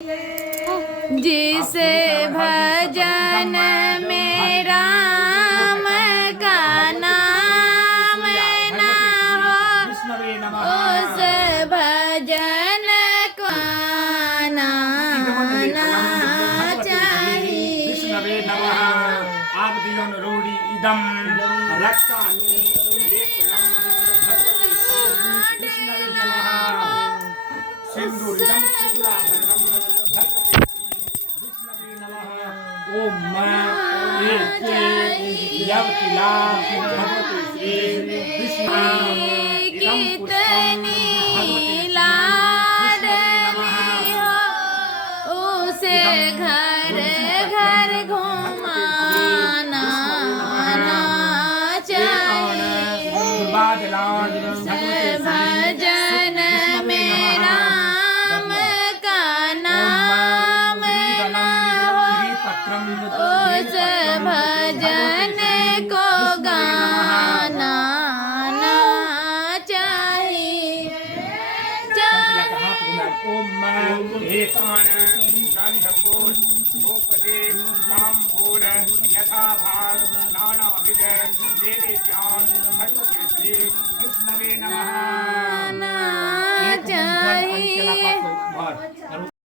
जिसे भजन में राम का नाम ना हो उस भजन को आना चाहिए। ओम यवतिला भगवती श्री कृष्ण कितनी लाडली हो उसे घर घर घुमाना चाहिए। भजन में राम का नाम ना हो उस भजन को गाना चाहिए। ओम एकान गंधपुष्पोपदे तांबूल यथा भाग नानाविध देवी ज्ञान भगवती श्री विष्णवे नमः।